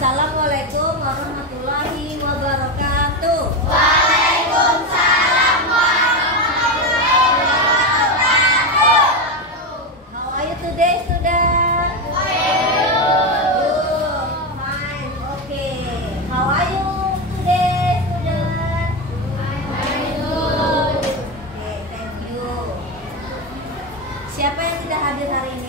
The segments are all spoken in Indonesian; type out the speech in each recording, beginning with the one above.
Assalamualaikum warahmatullahi wabarakatuh. Waalaikumsalam warahmatullahi wabarakatuh. How are you today, student? Good, fine, okay. How are you today, student? Okay, thank you. Siapa yang tidak hadir hari ini?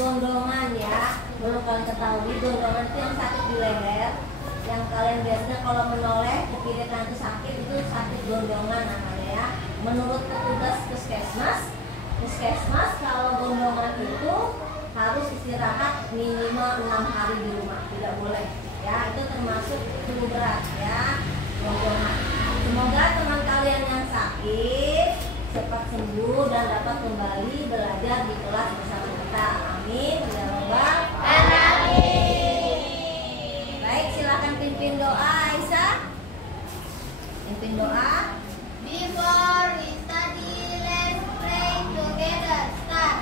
Gondongan ya, perlu kalian ketahui gondongan itu yang sakit di leher, yang kalian biasanya kalau menoleh ke kiri kanan itu sakit, itu sakit gondongan namanya ya. Menurut petugas puskesmas kalau gondongan itu harus istirahat minimal 6 hari di rumah, tidak boleh ya, itu termasuk flu berat ya, gondongan. Semoga teman kalian yang sakit cepat sembuh dan dapat kembali belajar di kelas bersama kita. Amin. Ya Rabbal alamin. Baik, silakan pimpin doa, Aisyah. Pimpin doa. Before we study, let's pray together. Start.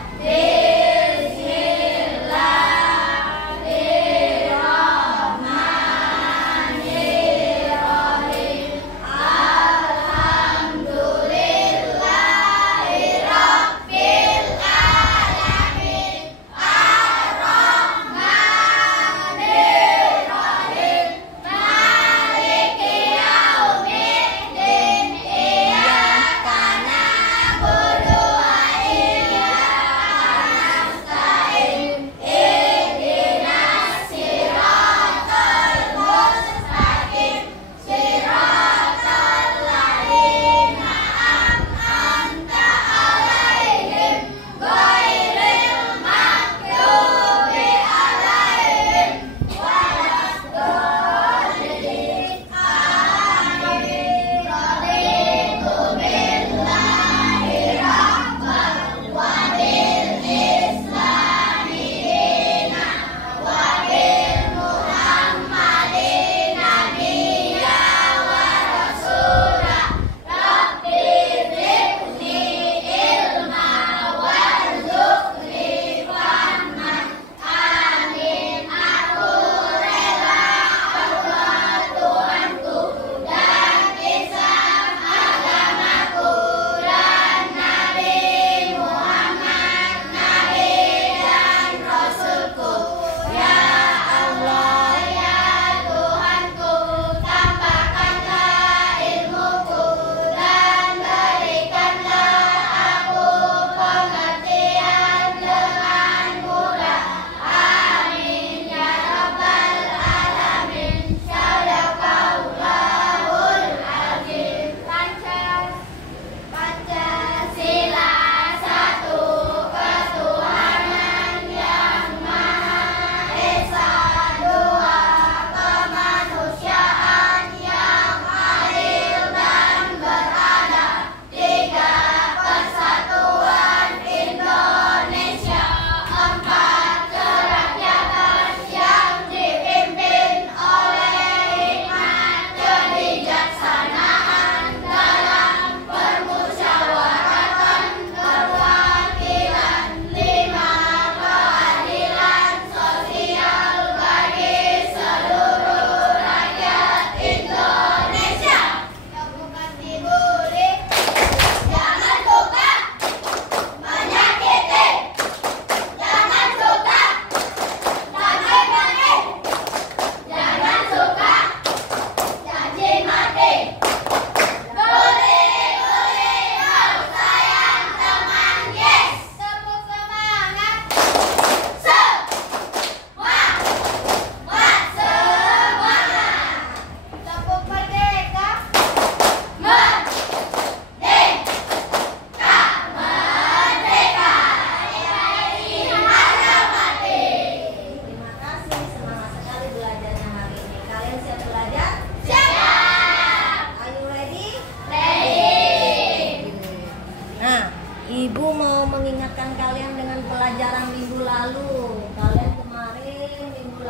Ibu mau mengingatkan kalian dengan pelajaran minggu lalu. Kalian kemarin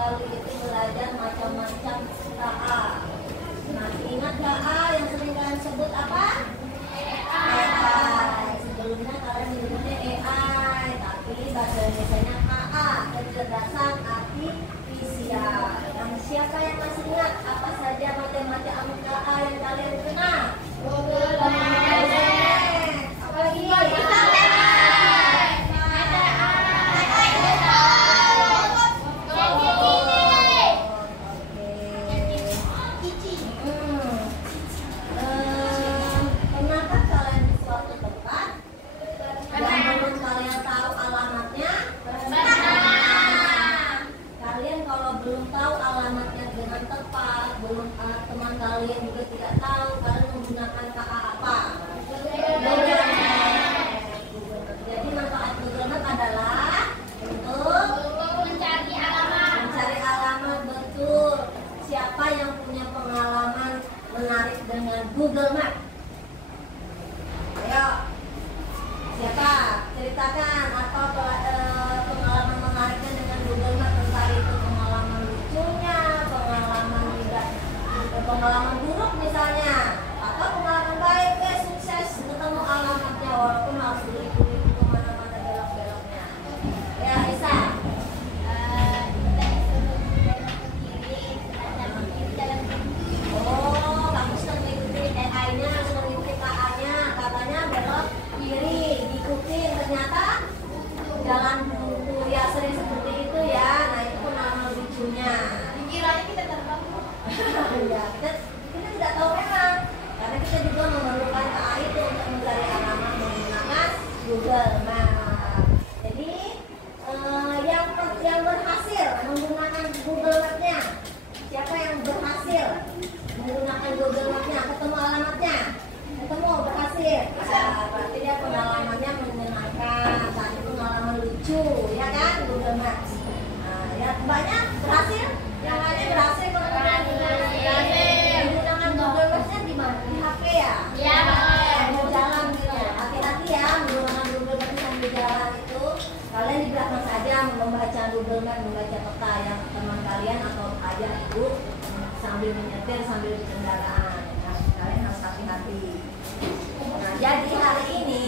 kali itu belajar macam-macam KA. Masih ingat KA yang sering kalian sebut apa? AI. Sebelumnya kalian menyebutnya AI, tapi bahasa Indonesianya KA, kecerdasan artifisial. Yang siapa yang masih ingat apa saja macam-macam KA yang kalian kenal? Google Apa lagi? Pernahkah kalian di suatu tempat yang belum kalian tahu alamatnya? Kalian kalau belum tahu alamatnya dengan tepat, belum teman kalian juga tidak tahu, kalian menggunakan KA apa? Google Maps. Jadi manfaat Google Maps adalah untuk mencari alamat, betul. Siapa yang punya pengalaman menarik dengan Google Maps? Ayo, siapa? Ceritakan apa pengalaman menariknya dengan Google Maps. Entah itu pengalaman lucunya, pengalaman tidak, pengalaman buruk misalnya, atau pengalaman baik, sukses ketemu alamatnya walaupun harus beli-beli kemana-mana belok-beloknya. Ya, Isa. Oh, kamu sudah mengikuti AI-nya, sudah mengikuti KA-nya. Katanya belok kiri, diikutin, ternyata jalan ya sering seperti itu ya. Nah, itu pengalaman lucunya. Dikiranya kita terbang. Ya, kita tidak tahu memang, karena kita juga memerlukan KA itu untuk mencari alamat menggunakan Google Maps. Jadi yang berhasil menggunakan Google Maps-nya, siapa yang berhasil menggunakan Google Maps-nya, ketemu alamatnya, ketemu, berhasil. Berarti dia pengalamannya menyenangkan, tadi pengalaman lucu, ya kan, Google Maps. Nah, ya banyak berhasil, yang lainnya berhasil menggunakan Google Maps-nya di mana? Di HP ya? Iya. Mau jalan gitu. Hati-hati ya menggunakan Google Maps sambil jalan itu. Kalian di belakang saja membaca Google Maps, membaca peta yang teman kalian atau ayah ibu sambil menyetir sambil berkendaraan. Nah, kalian harus hati-hati. Nah, jadi hari ini,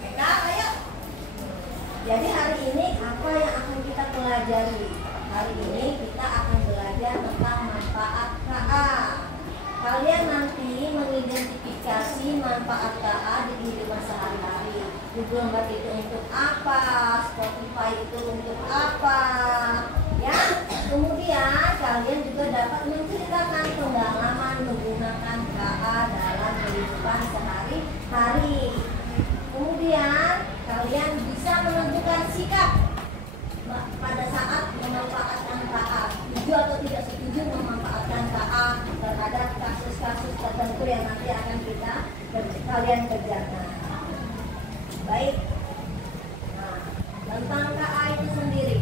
mereka ayo. Jadi hari ini apa yang akan kita pelajari? Hari ini kita akan belajar tentang manfaat KA. Kalian nanti mengidentifikasi manfaat KA di kehidupan sehari-hari. Google Maps itu untuk apa? Spotify itu untuk apa? Ya. Kemudian kalian juga dapat menceritakan pengalaman menggunakan KA dalam kehidupan sehari-hari. Kemudian kalian bisa menentukan sikap pada saat memanfaatkan KA, setuju atau tidak setuju memanfaatkan KA terhadap kasus-kasus tertentu yang nanti akan kalian kerjakan. Baik. Nah, tentang KA itu sendiri,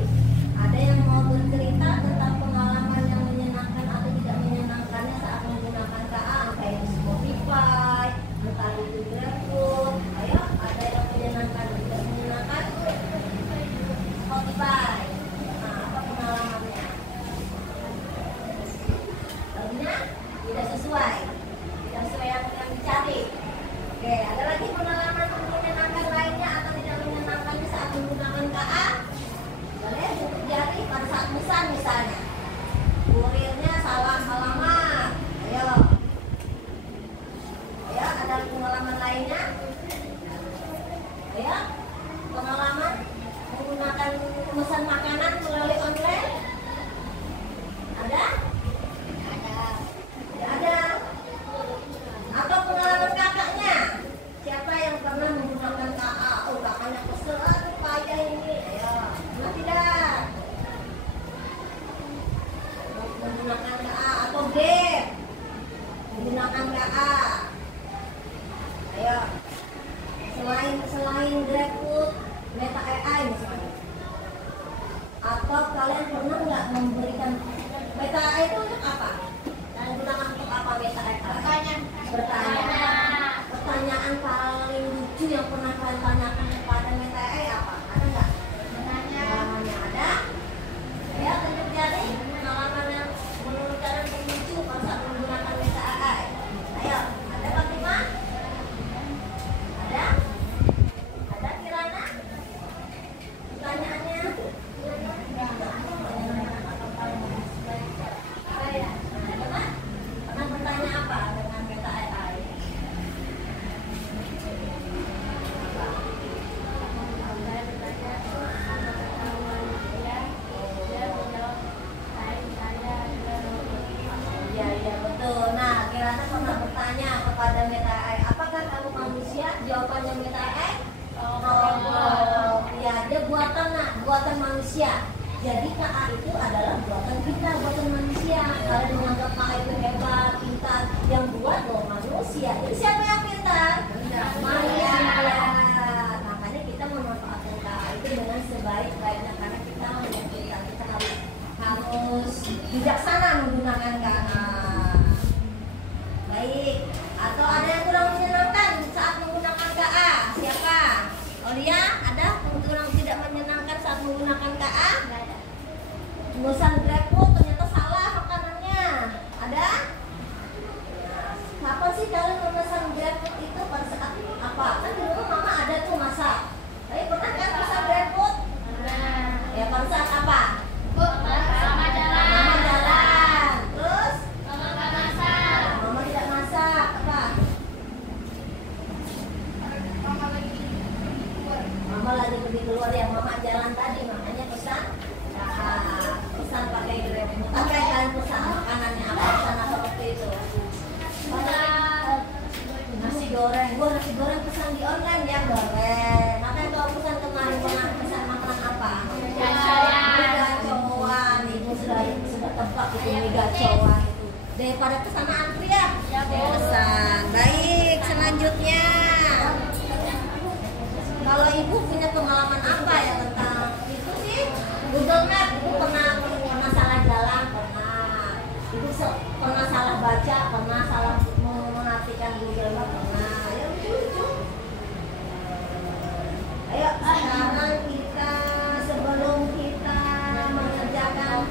ada yang mau bercerita tentang pengalaman yang menyenangkan atau tidak menyenangkannya saat menggunakan KA, kayak di Spotify, entah itu GrabFood. Ayo, ada yang menyenangkan atau tidak menyenangkan? Spotify. Nah, apa pengalamannya? Lagunya tidak sesuai yang dicari. Oke, ada lagi pengalaman menyenangkan lainnya atau tidak menyenangkannya saat menggunakan KA? Boleh tutup jari pada saat pesan misalnya. Kurirnya salah alamat. Ayo. Ayo, ada pengalaman lainnya? Ayo, pengalaman menggunakan pesan makanan melalui online? Ada? Tidak ada. Atau pengalaman kakaknya? Siapa yang pernah menggunakan KA? Oh, kakaknya kesel, aduh payah ini. Ayo, pernah tidak? Menggunakan KA atau Grab? Menggunakan KA. Ayo. Selain GrabFood, Meta AI misalnya. Atau kalian pernah nggak memberikan Meta AI itu untuk apa? Dan gunakan untuk apa Meta AI? Bertanya. Pertanyaan paling lucu yang pernah kalian tanyakan kepada Meta AI apa? Ada nggak? Pengalamannya ada? Ya, tentu buatan manusia. Jadi KA itu adalah buatan kita, buatan manusia. Kalian menganggap KA itu hebat, pintar, yang buat loh manusia. Jadi siapa yang pintar? Manusia. Makanya kita memanfaatkan KA itu dengan sebaik-baiknya karena kita pintar. Kita harus bijaksana menggunakan KA. Baik. Atau ada yang kurang menyenangkan saat menggunakan KA? Siapa? Olia, ada yang kurang tidak menyenangkan saat menggunakan KA? Pemesan GrabFood ternyata salah makanannya. Ada? Kapan sih kalian memesan GrabFood itu pada saat apa? Kan di rumah mama ada tuh masak. Tapi pernah kan pesan GrabFood? Ya pada saat apa? Sama jalan. Mama jalan. Terus? Mama nggak masak. Mama tidak masak. Apa? Mama lagi pergi keluar ya, mama jalan tadi, makanya pesan. Pesan pakai GrabFood. Apa yang kalian pesan makanannya apa? Pesan apa waktu itu? Nasi goreng. Gua nasi goreng pesan di online ya, goreng. Apa yang kau pesan kemarin? Pernah pesan makanan apa? Gacoan. Ibu sudah tebak itu gacoan itu. Daripada kesana antri ya. Pesan. Baik, selanjutnya. Kalau ibu punya pengalaman apa ya tentang itu sih? Google Map, ibu pernah salah jalan, pernah. Ibu pernah salah baca, pernah salah mengartikan Google Map, pernah. Ya lucu-lucu. Ayo sekarang kita sebelum kita mengerjakan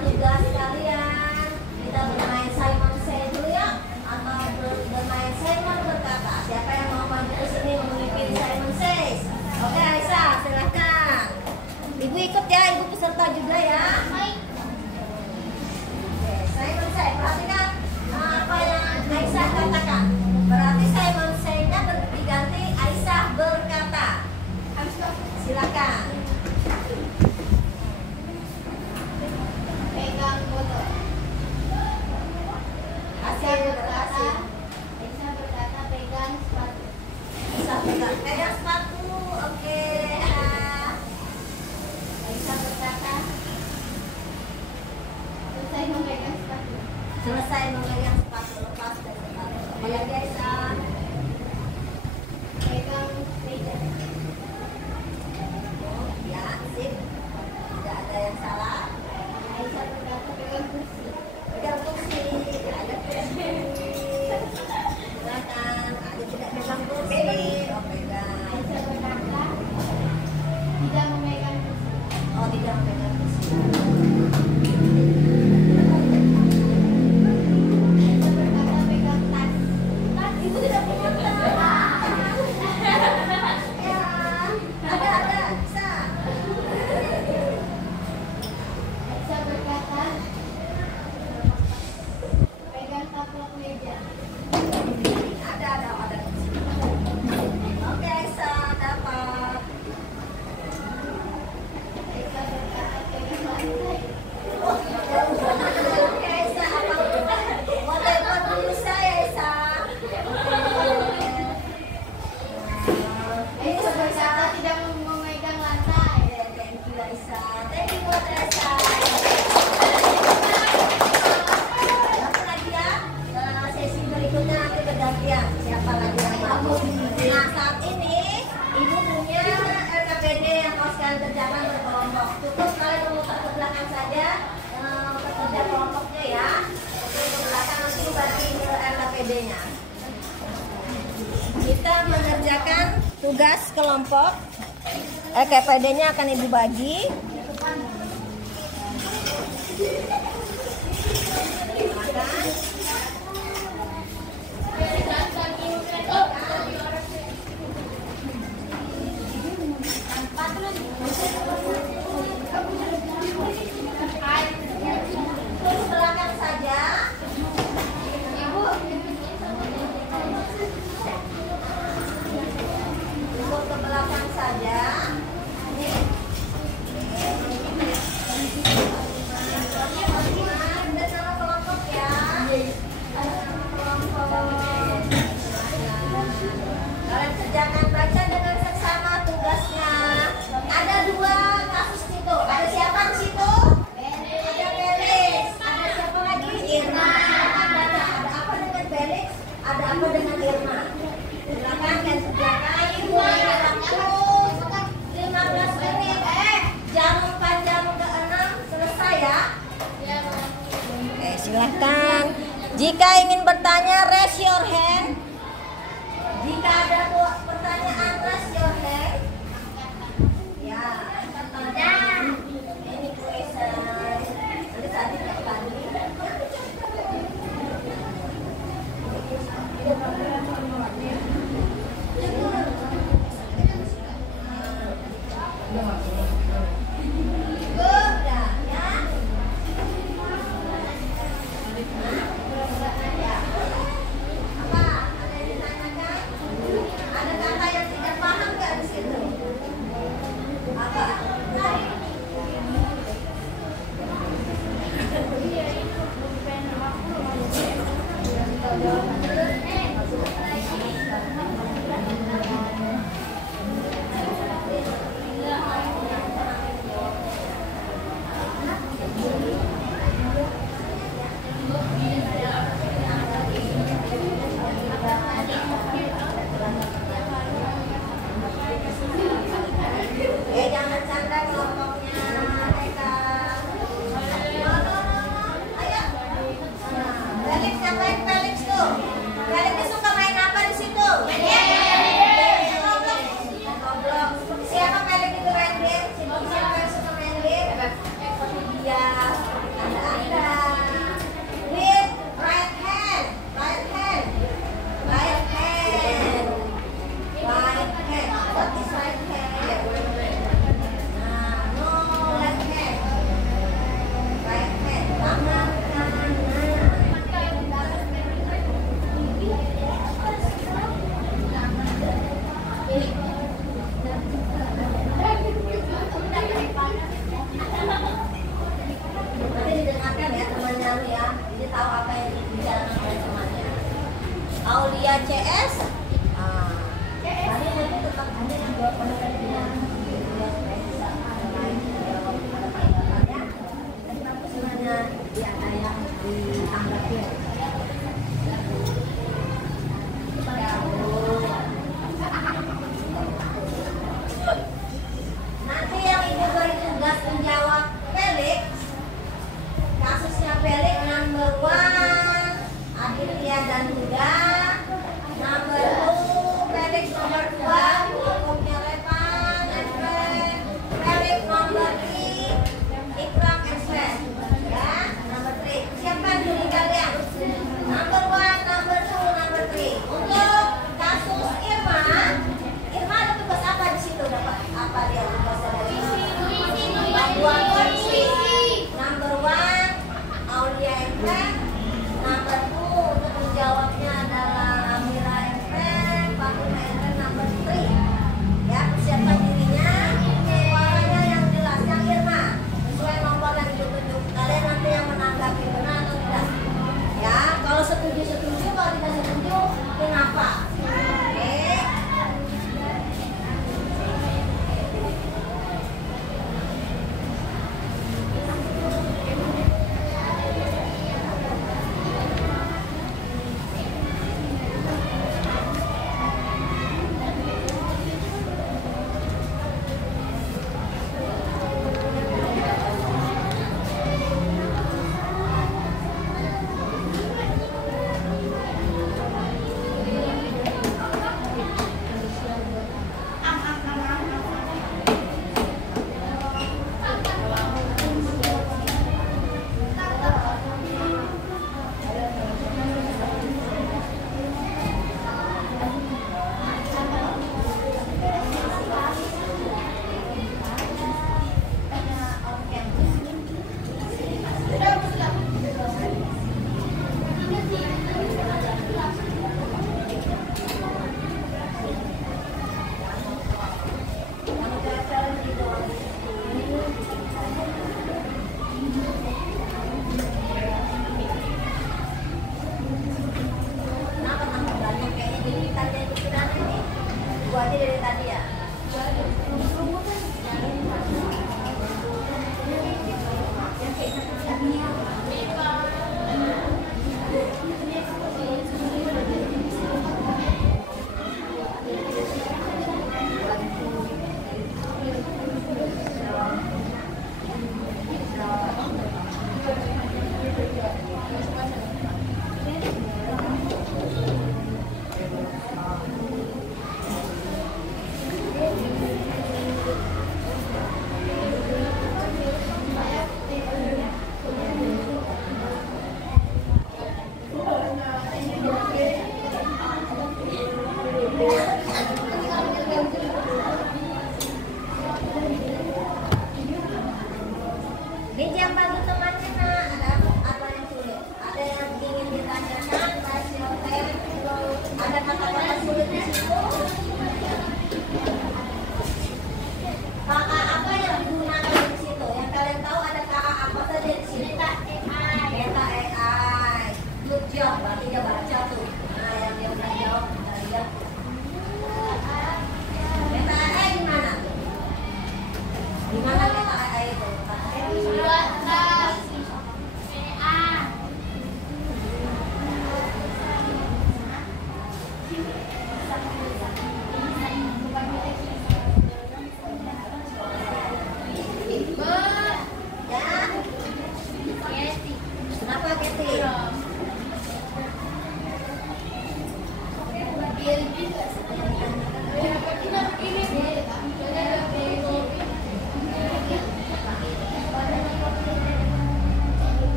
tugas kalian, kita bermain Simon Say dulu ya, atau bermain Simon berkata. Siapa yang mau maju ke sini memimpin Simon Says? Oke Aisyah, silahkan. Ibu ikut ya, ibu peserta juga ya. Oke, Simon Say, perhatikan apa yang Aisyah katakan. Berarti Simon Say-nya diganti Aisyah berkata. Silakan. Pegang botol. Hasil berkata. Aisyah berkata pegang sepatu. Aisyah pegang sepatu. Oke. Aisyah berkata selesai memegang sepatu. Selesai memegang sepatu, lepas dari sepatu. Apalagi Aisyah? Pegang meja. Oh, ya, sip. Tidak ada yang salah. Aisyah berkata pegang kursi. Pegang kursi. Ada kursi. Silakan. Ada tidak pegang kursi. Oh, pegang. Aisyah berkata tidak memegang kursi. Oh, tidak pegang kursi. Aisyah berkata pegang tas. Tas, ibu tidak punya tas. Ya, ada, bisa. Aisyah berkata pegang taplak meja. Ada kursi. Oke, Aisyah, dapat. Aisyah berkata pegang lantai. Oke, Aisyah, apa? Whatever dulu saya, Aisyah. Aisyah berkata tidak memegang lantai. Thank you, Aisyah. Thank you buat Aisyah. Satu lagi ya. Sesi berikutnya nanti bergantian. Siapa lagi yang mau? Nah, saat ini ibu punya RKPD yang harus kalian kerjakan berkelompok. Cukup kalian memutar ke belakang saja kerja kelompoknya ya. Oke, ke belakang nanti bagi ke RKPD-nya. Kita mengerjakan tugas kelompok. RKPD-nya akan ibu bagi. Silakan. Terus belakang saja. Ibu ke belakang saja. Ada nama kelompok ya. Ada nama kelompok. Silahkan. Jika ingin bertanya, raise your hand. Jika ada pertanyaan, raise your hand. Ya, ini kuesan. Nanti tadi lagi. Jangan canda kelompoknya. Ayo. Felix, siapa Felix tuh? Felix suka main apa di situ? Goblok. Siapa Felix itu main game? Siapa yang suka main game? Iya. Anda. With right hand. Right hand. Right hand. Right hand. What is right hand?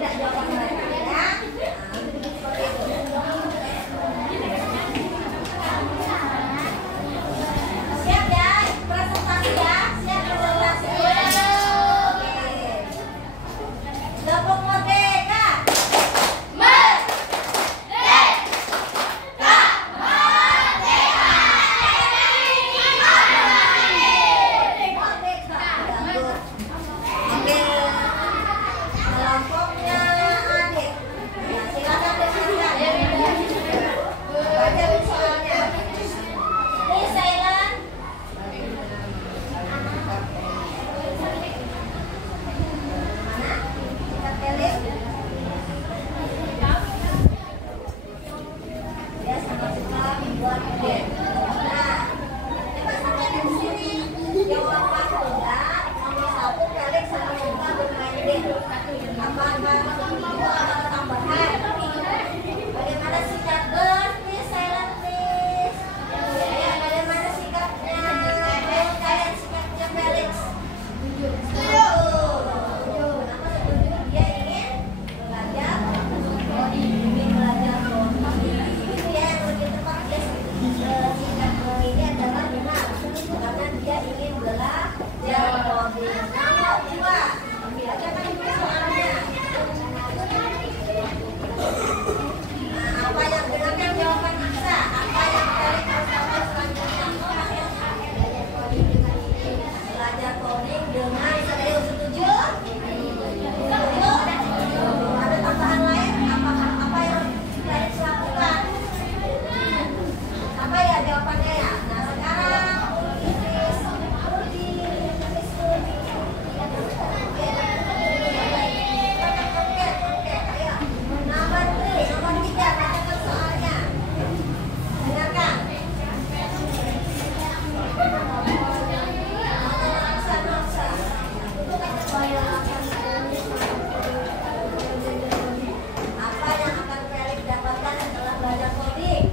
tidak jawaban mereka ya. Nah, seperti itu. Siap ya presentasi ya? Siap presentasi? Oke. Gabung merdeka. Kelompoknya adik. Nah, silakan bersilakan. Baca soalnya. Ini silent. Mana? Kita pilih. Ya, sama-sama membuat ide. Nah, coba sampai di sini. Jawab waktu ya. Nomor 1 Felix sama Nova bermain ide. Apakah itu ada tambahan? Bagaimana sikap girls? Please silent please. Ya, bagaimana sikapnya? Kalian sikapnya Felix? Setuju. Kenapa setuju? Dia ingin belajar coding, ingin belajar coding. Itu ya yang lebih tepat ya. Sikap ini adalah benar karena dia ingin belajar coding. Nomor 2. Bacakan dulu soalnya. Apa yang dengarkan jawaban Aksa? Apa yang Felix harus lakukan selanjutnya? Belajar coding dengan serius. Setuju? Setuju? Ada tambahan lain? Apa yang Felix lakukan? Apa ya jawabannya ya? Nah sekarang nomor 3, bacakan soalnya. Dengarkan. Apa yang akan Felix dapatkan setelah belajar coding?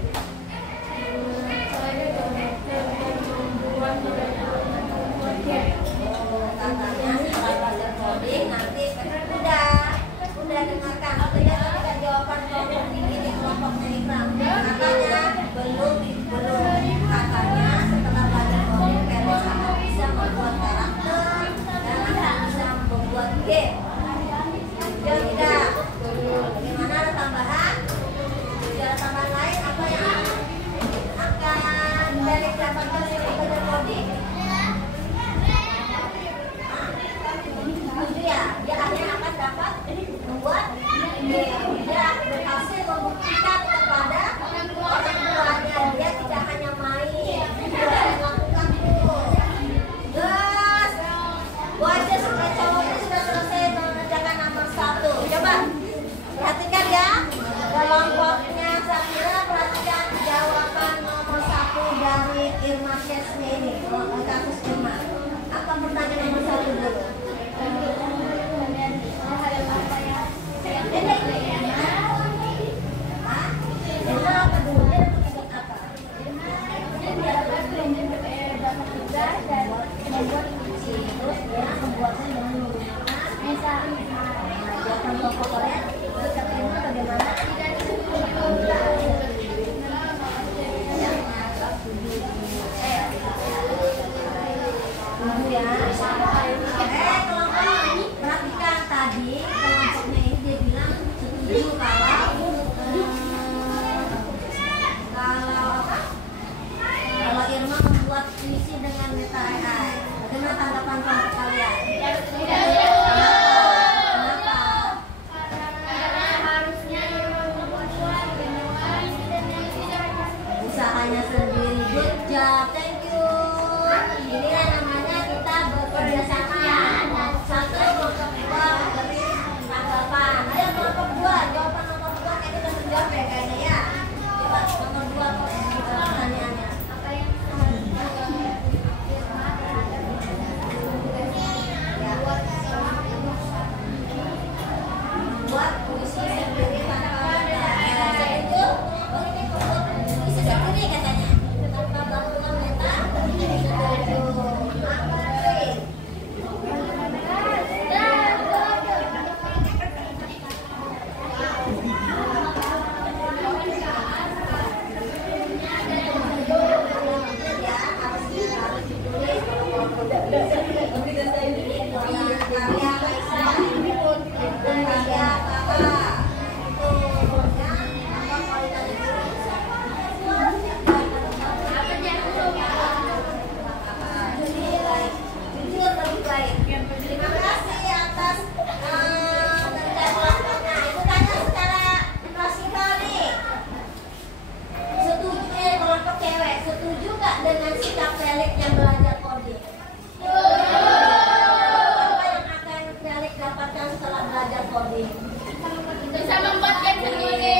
Katanya setelah belajar coding nanti udah dengarkan. Artinya tadi kan jawaban kelompok ini di kelompoknya Ikram. Katanya belum. Katanya setelah belajar coding Felix akan bisa membuat karakter dan akan bisa membuat game. Betul tidak? Bagaimana, ada tambahan? Ada tambahan lain? Apa yang akan Felix dapatkan setelah belajar coding? Ya, dia akhirnya akan dapat membuat dia berhasil membuktikan kepada orang tuanya dia tidak hanya main, dia melakukan tuh. Guys, aja sudah cowoknya sudah selesai mengerjakan nomor 1. Coba perhatikan ya, kelompoknya Samira, perhatikan jawaban nomor 1 dari Irma Kesnya ini, kasus Irma. Apa pertanyaan nomor 1 dulu? Perhatikan tadi kelompoknya ini dia bilang setuju kalau Irma membuat puisi dengan meta AI. Bagaimana tanggapan kelompok kalian? Kenapa? belajar coding. Bisa membuat game sendiri.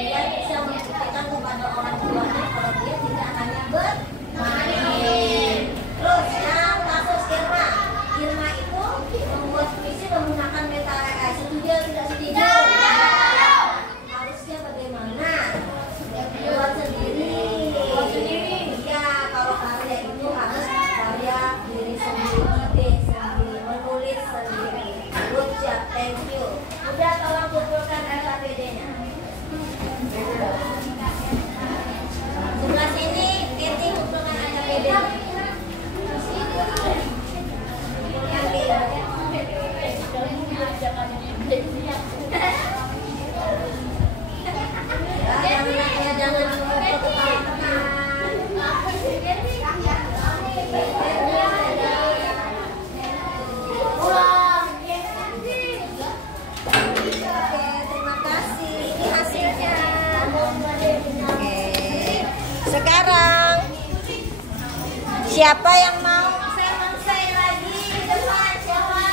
Dia bisa membuktikan kepada orang tuanya kalau dia tidak hanya bermain. Terus yang kasus Irma, Irma itu membuat puisi menggunakan metode. Setuju atau tidak setuju? Harusnya bagaimana? Buat sendiri. Buat sendiri. Ya, kalau karya itu harus karya diri sendiri, ide sendiri, menulis sendiri. Good job, thank you. Udah, tolong kumpulkan LKPD-nya. Sebelah sini, Keti kumpulkan LKPD-nya. Kumpulkan di jangan ngomong ke terima kasih. Ini hasilnya. Oke. Sekarang siapa yang mau selesai lagi di depan? Siapa?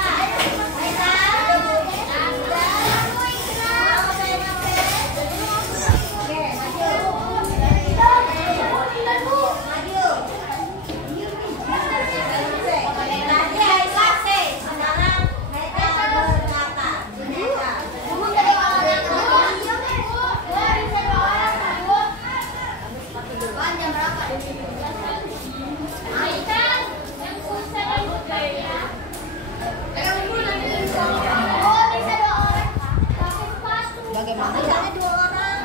Bagaimana caranya 2 orang?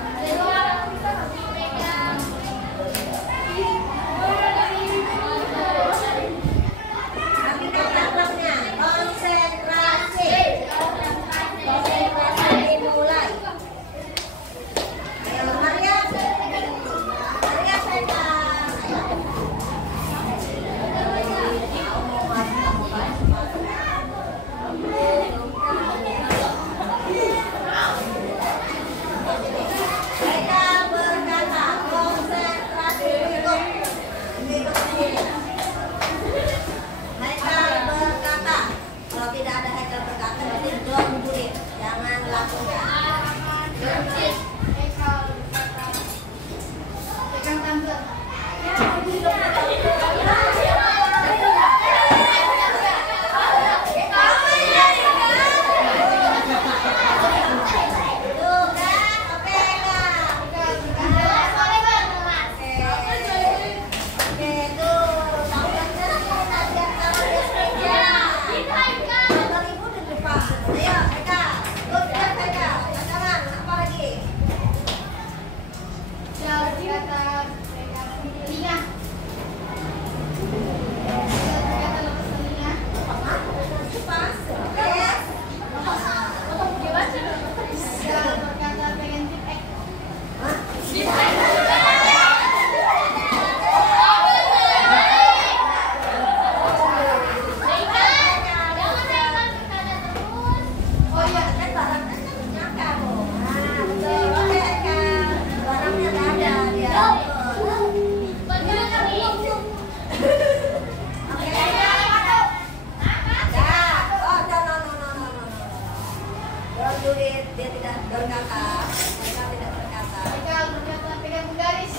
Konsentrasi. Konsentrasi dimulai. Ayo Maria. Maria pegang. Mereka berkata konsentrasi duduk. Mereka berkata, kalau tidak ada Haikal berkata berarti don't do it. Jangan lakukan. Pegang tumbler. Tuh kan, oke Kak. Oke, tuh tampilnya ada gambar ibu di depan. Ayo, Eka. Good job, Eka. Pacaran, apa lagi? Berkata pegang telinga. Berkata lepas telinga. Pas. Oke. Berkata pengen feedback. Oh iya, kan barangnya nyangka, Bu. Nah, betul. Oke, Eka. Barangnya nggak ada dia. Oke, Eka. Ya. Oh, no. Don't do it. Dia tidak berkata. Mereka tidak berkata. Haikal berkata pegang penggaris.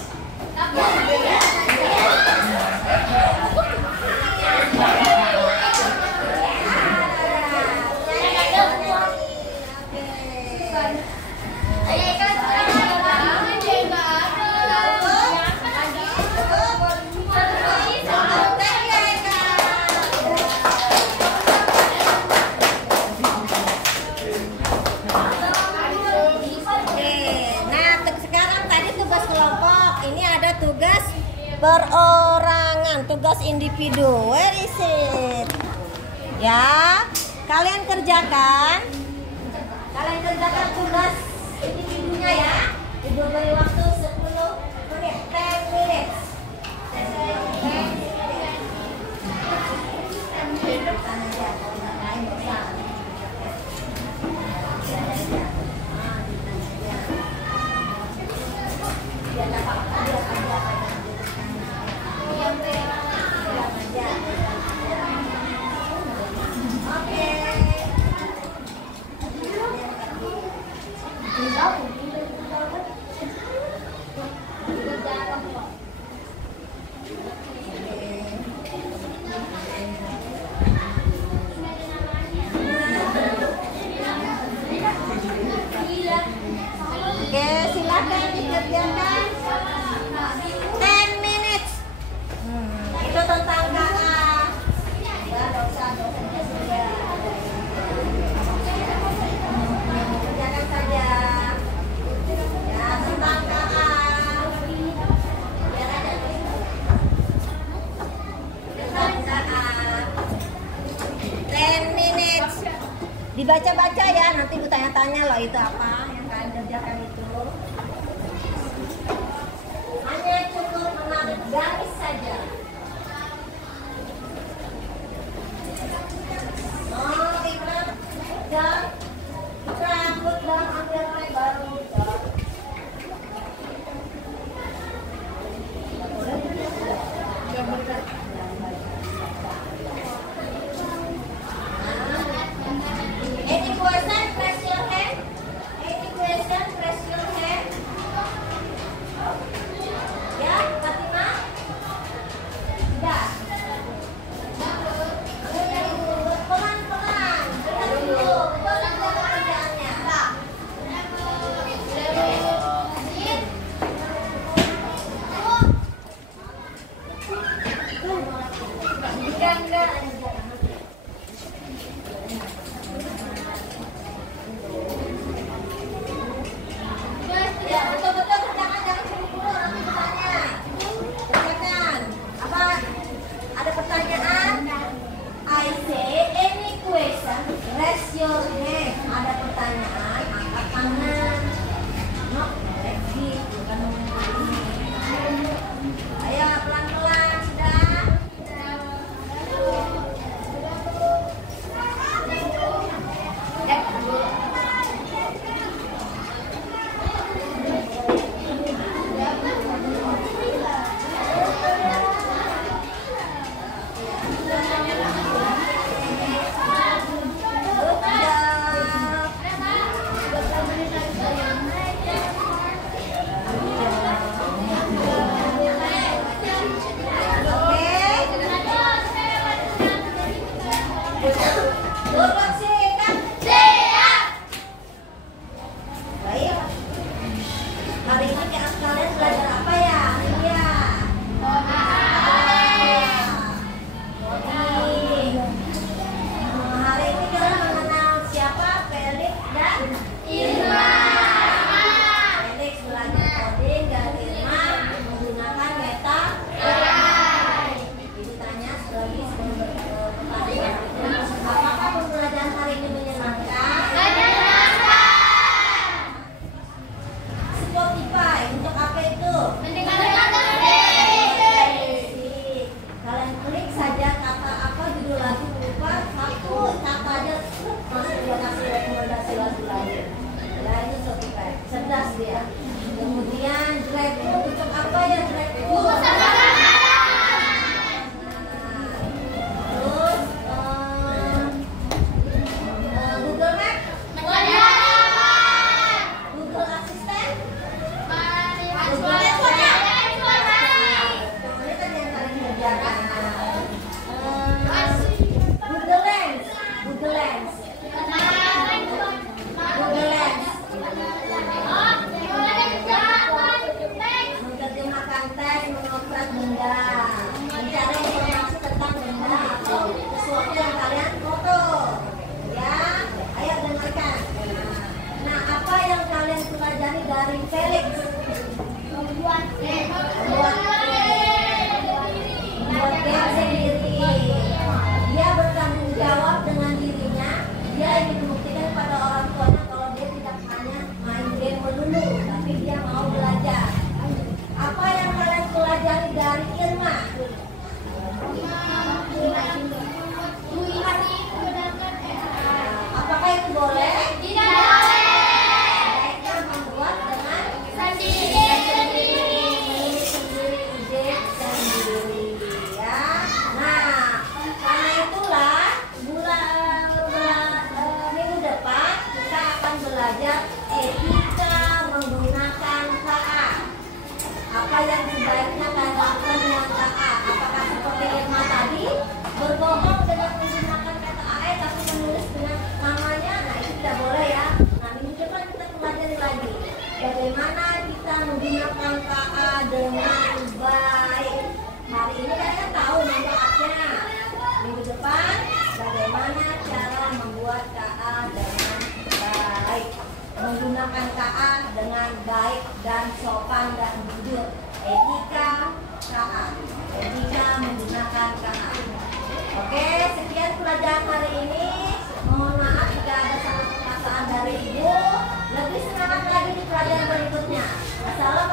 Sekarang tadi tugas kelompok, ini ada tugas perorangan, tugas individu. Where is it? Ya, kalian kerjakan tugas individunya ya. Ibu beri waktu 10 menit, 10 minutes. Oke. Dibaca-baca ya, nanti ibu tanya-tanya loh itu apa yang kalian kerjakan itu. Hanya cukup menarik garis saja. Oh, Ikram, dan rambut dan ambil baru. Any question? Press your hand. Any question? Press your hand. Ya, Fatima? Tidak. Pelan-pelan. Kita dulu. Pelan jaga kerjaannya. Enggak. Ya, betul-betul kerjakan, jangan buru-buru nanti bertanya. Kerjakan. Apa? Ada pertanyaan? I say any question, raise your hand. Ada pertanyaan, angkat tangan. No, lagi, bukan ini. Ayo pelan-pelan, sudah. Hari ini kalian belajar apa ya? Iya. Hari ini kalian mengenal siapa? Felix dan Irma. Felix belajar coding dan Irma menggunakan meta. Ibu tanya lagi sebelum pertanyaan. Apakah pembelajaran hari ini menyenangkan? Spotify untuk apa itu? Mendengarkan Kalian klik saja kata apa judul lagu lupa satu kata aja masuk dia kasih rekomendasi lagu lain. Ya itu Spotify. Cerdas dia. Kemudian Drive untuk apa ya Drive? Terus Google Map, Google Assistant. Google Lens. Menerjemahkan teks, mengopret benda, mencari informasi tentang benda atau sesuatu yang kalian foto. Ya, ayo dengarkan. Nah, apa yang kalian pelajari dari Felix? Membuat game sendiri. Dia bertanggung jawab dengan dirinya. Dia ingin membuktikan pada orang tuanya kalau dia tidak hanya main game melulu, tapi dia mau belajar. Apa yang kalian pelajari dari Irma? Apakah itu boleh? Tidak boleh. Baiknya membuat dengan Sendiri. ide sendiri ya. Nah, karena itulah minggu depan kita akan belajar etika menggunakan KA. Apa yang sebaiknya kalian lakukan dengan KA? Apakah seperti Irma tadi berbohong dengan menggunakan kata AE tapi menulis dengan namanya? Nah itu tidak boleh ya. Nah minggu depan kita pelajari lagi bagaimana kita menggunakan KA dengan baik. Hari ini kalian tahu manfaatnya. Minggu depan bagaimana cara membuat KA dengan baik, menggunakan KA dengan baik dan sopan dan jujur. Etika KA, etika menggunakan KA. Oke, sekian pelajaran hari ini. Mohon maaf jika ada pelajaran berikutnya. Assalamualaikum.